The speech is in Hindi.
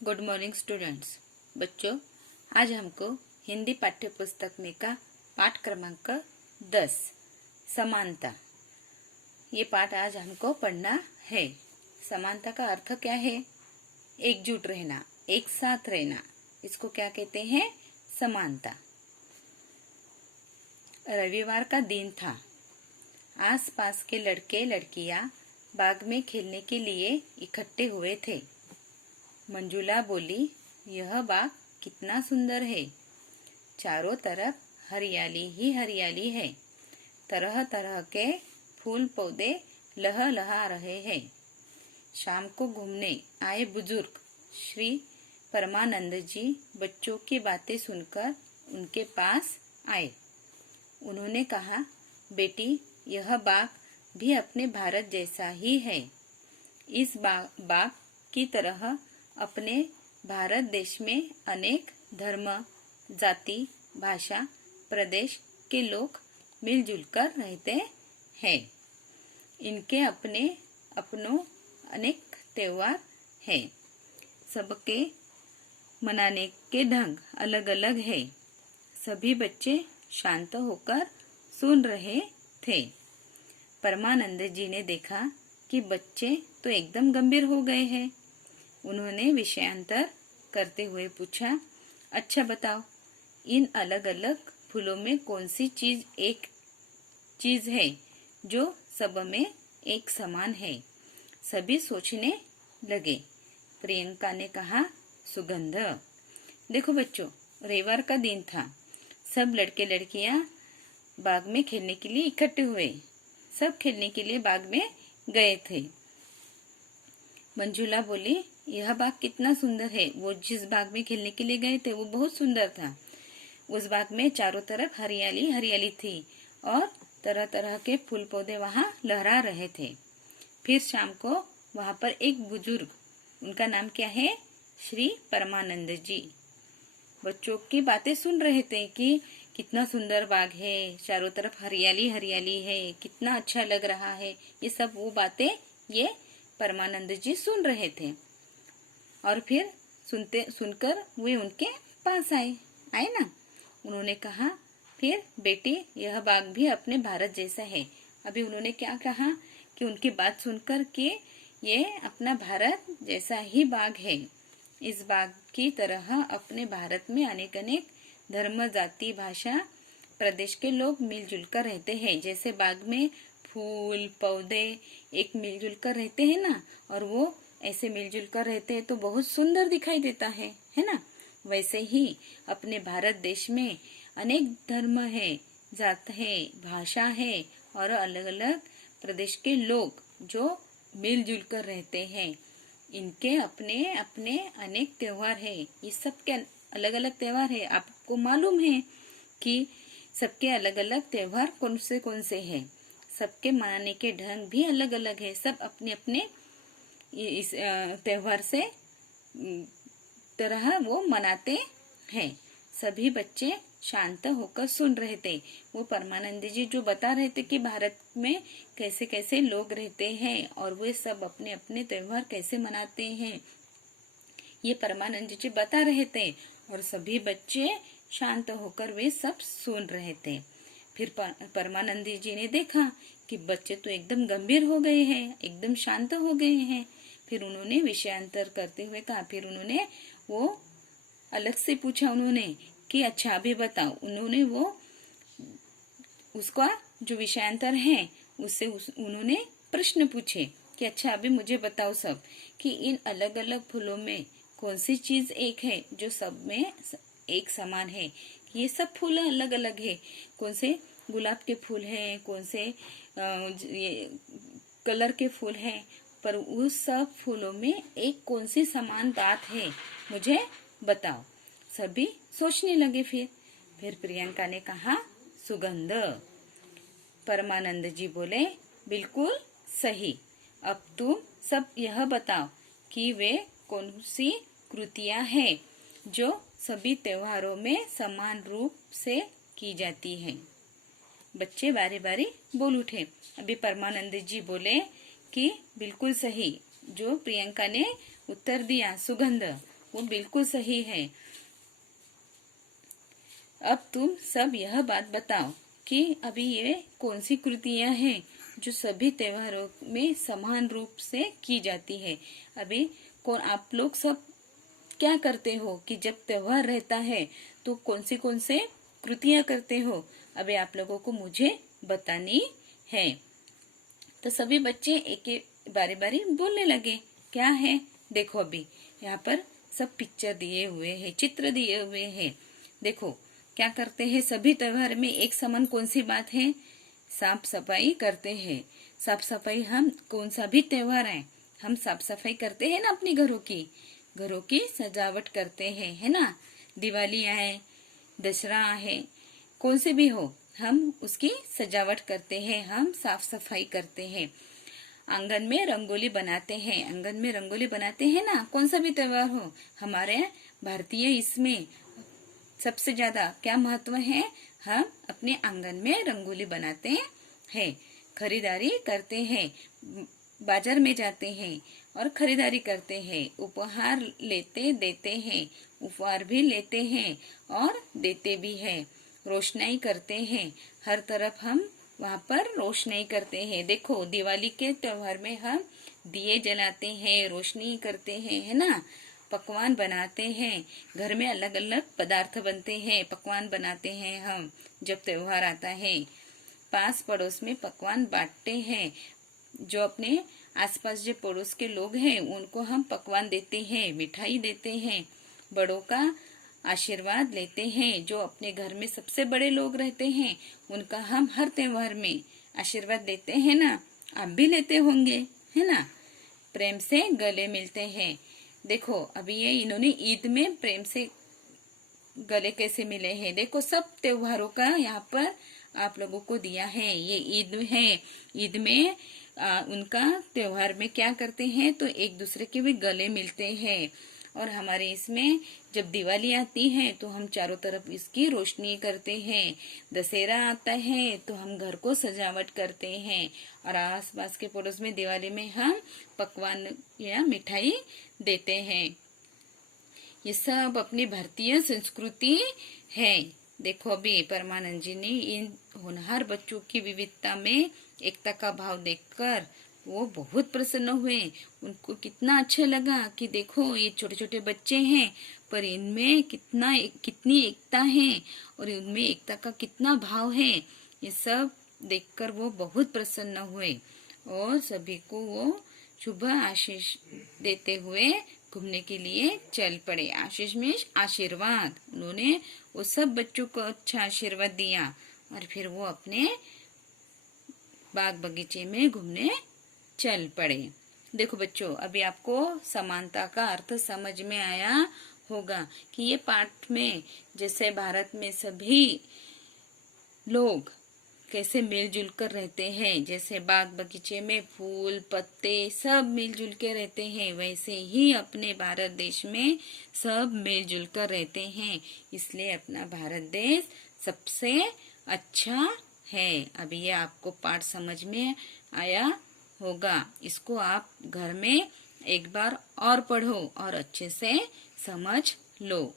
Good morning students. बच्चों, आज हमको हिंदी पाठ्य पुस्तक में का पाठ क्रमांक 10 समानता, ये पाठ आज हमको पढ़ना है। समानता का अर्थ क्या है? एकजुट रहना, एक साथ रहना, इसको क्या कहते हैं? समानता। रविवार का दिन था। आसपास के लड़के लड़कियां बाग में खेलने के लिए इकट्ठे हुए थे। मंजुला बोली, यह बाग कितना सुंदर है। चारों तरफ हरियाली ही हरियाली है। तरह तरह के फूल पौधे लहलहा रहे हैं। शाम को घूमने आए बुजुर्ग श्री परमानंद जी बच्चों की बातें सुनकर उनके पास आए। उन्होंने कहा, बेटी, यह बाग भी अपने भारत जैसा ही है। इस बाग की तरह अपने भारत देश में अनेक धर्म, जाति, भाषा, प्रदेश के लोग मिलजुल कर रहते हैं। इनके अपनों अनेक त्योहार हैं। सबके मनाने के ढंग अलग अलग है। सभी बच्चे शांत होकर सुन रहे थे। परमानंद जी ने देखा कि बच्चे तो एकदम गंभीर हो गए हैं। उन्होंने विषयांतर करते हुए पूछा, अच्छा बताओ, इन अलग अलग फूलों में कौन सी एक चीज है जो सब में एक समान है? सभी सोचने लगे। प्रियंका ने कहा, सुगंध। देखो बच्चों, रविवार का दिन था। सब लड़के लड़कियां बाग में खेलने के लिए इकट्ठे हुए। सब खेलने के लिए बाग में गए थे। मंजुला बोली, यह बाग कितना सुंदर है। वो जिस बाग में खेलने के लिए गए थे वो बहुत सुंदर था। उस बाग में चारों तरफ हरियाली हरियाली थी और तरह तरह के फूल पौधे वहाँ लहरा रहे थे। फिर शाम को वहाँ पर एक बुजुर्ग, उनका नाम क्या है? श्री परमानंद जी, बच्चों की बातें सुन रहे थे कि कितना सुंदर बाग है, चारों तरफ हरियाली हरियाली है, कितना अच्छा लग रहा है। ये सब वो बातें ये परमानंद जी सुन रहे थे। और फिर सुनकर वे उनके पास आए ना। उन्होंने कहा, फिर बेटी, यह बाग भी अपने भारत जैसा है। अभी उन्होंने क्या कहा कि उनकी बात सुनकर कि ये अपना भारत जैसा ही बाग है। इस बाग की तरह अपने भारत में अनेक अनेक धर्म, जाति, भाषा, प्रदेश के लोग मिलजुल कर रहते हैं। जैसे बाग में फूल पौधे एक मिलजुल कर रहते हैं ना, और वो ऐसे मिलजुल कर रहते हैं तो बहुत सुंदर दिखाई देता है ना। वैसे ही अपने भारत देश में अनेक धर्म है, जात है, भाषा है और अलग अलग प्रदेश के लोग जो मिलजुल कर रहते हैं। इनके अपने अपने अनेक त्योहार है। ये सबके अलग अलग त्योहार है। आपको मालूम है कि सबके अलग अलग त्योहार कौन से हैं। सबके मनाने के ढंग भी अलग अलग है। सब अपने अपने इस त्योहार से तरह वो मनाते हैं। सभी बच्चे शांत होकर सुन रहे थे। वो परमानंद जी जो बता रहे थे कि भारत में कैसे कैसे लोग रहते हैं और वे सब अपने अपने त्योहार कैसे मनाते हैं, ये परमानंद जी बता रहे थे। और सभी बच्चे शांत होकर वे सब सुन रहे थे। फिर परमानंद जी ने देखा कि बच्चे तो एकदम गंभीर हो गए हैं, एकदम शांत हो गए हैं। फिर उन्होंने विषयांतर करते हुए कहा, फिर उन्होंने वो अलग से पूछा उन्होंने कि अच्छा अभी बताओ। उन्होंने वो उसका जो विषयांतर है उससे उन्होंने प्रश्न पूछे कि अच्छा अभी मुझे बताओ सब कि इन अलग अलग फूलों में कौन सी चीज एक है जो सब में एक समान है। ये सब फूल अलग अलग है। कौन से गुलाब के फूल हैं, कौन से ये कलर के फूल हैं, पर उस सब फूलों में एक कौन सी समान बात है, मुझे बताओ। सभी सोचने लगे। फिर प्रियंका ने कहा, सुगंध। परमानंद जी बोले, बिल्कुल सही। अब तुम सब यह बताओ कि वे कौन सी कृतियां हैं जो सभी त्योहारों में समान रूप से की जाती हैं। बच्चे बारी बारी बोल उठे। अभी परमानंद जी बोले कि बिल्कुल सही। जो प्रियंका ने उत्तर दिया, सुगंध, वो बिल्कुल सही है। अब तुम सब यह बात बताओ कि अभी ये कौन सी कृतियां हैं जो सभी त्योहारों में समान रूप से की जाती है। अभी कौन आप लोग सब क्या करते हो कि जब त्योहार रहता है तो कौन से कृतियां करते हो, अभी आप लोगों को मुझे बतानी है। तो सभी बच्चे एक एक बारी बारी बोलने लगे। क्या है, देखो अभी यहाँ पर सब पिक्चर दिए हुए हैं, चित्र दिए हुए हैं। देखो क्या करते हैं सभी त्योहार में एक समान कौन सी बात है, साफ सफाई करते हैं। साफ सफाई हम कौन सा भी त्योहार है हम साफ सफाई करते हैं ना, अपनी घरों की सजावट करते हैं, है ना। दिवाली है, दशहरा है, कौन से भी हो हम उसकी सजावट करते हैं, हम साफ सफाई करते हैं। आंगन में रंगोली बनाते हैं, आंगन में रंगोली बनाते हैं ना, कौन सा भी त्योहार हो। हमारे भारतीय इसमें सबसे ज्यादा क्या महत्व है, हम अपने आंगन में रंगोली बनाते हैं, खरीदारी करते हैं, बाजार में जाते हैं और खरीदारी करते हैं, उपहार लेते देते हैं, उपहार भी लेते हैं और देते भी हैं, रोशनाई करते हैं, हर तरफ हम वहाँ पर रोशनाई करते हैं। देखो दिवाली के त्योहार में हम दिए जलाते हैं, रोशनी करते हैं, है ना, पकवान बनाते हैं, घर में अलग अलग पदार्थ बनते हैं, पकवान बनाते हैं हम जब त्योहार आता है। पास पड़ोस में पकवान बांटते हैं, जो अपने आसपास जो पड़ोस के लोग हैं उनको हम पकवान देते हैं, मिठाई देते हैं, बड़ों का आशीर्वाद लेते हैं। जो अपने घर में सबसे बड़े लोग रहते हैं उनका हम हर त्योहार में आशीर्वाद देते हैं ना, आप भी लेते होंगे, है ना। प्रेम से गले मिलते हैं। देखो अभी ये इन्होंने ईद में प्रेम से गले कैसे मिले हैं, देखो सब त्योहारों का यहाँ पर आप लोगों को दिया है। ये ईद है, ईद में उनका त्योहार में क्या करते हैं तो एक दूसरे के भी गले मिलते हैं। और हमारे इसमें जब दिवाली आती है तो हम चारों तरफ इसकी रोशनी करते हैं। दशहरा आता है तो हम घर को सजावट करते हैं और आसपास के पड़ोस में दिवाली में हम पकवान या मिठाई देते हैं। ये सब अपनी भारतीय संस्कृति है। देखो अभी परमानंद जी ने इन होनहार बच्चों की विविधता में एकता का भाव देखकर वो बहुत प्रसन्न हुए। उनको कितना अच्छा लगा कि देखो ये छोटे छोटे बच्चे हैं पर इनमें कितनी एकता है और इनमें एकता का कितना भाव है। ये सब देखकर वो बहुत प्रसन्न हुए और सभी को वो शुभ आशीष देते हुए घूमने के लिए चल पड़े। आशीष में आशीर्वाद, उन्होंने वो सब बच्चों को अच्छा आशीर्वाद दिया और फिर वो अपने बाग बगीचे में घूमने चल पड़े। देखो बच्चों अभी आपको समानता का अर्थ समझ में आया होगा कि ये पाठ में जैसे भारत में सभी लोग कैसे मिलजुल कर रहते हैं, जैसे बाग बगीचे में फूल पत्ते सब मिलजुल के रहते हैं, वैसे ही अपने भारत देश में सब मिलजुल कर रहते हैं। इसलिए अपना भारत देश सबसे अच्छा है। अभी ये आपको पाठ समझ में आया होगा, इसको आप घर में एक बार और पढ़ो और अच्छे से समझ लो।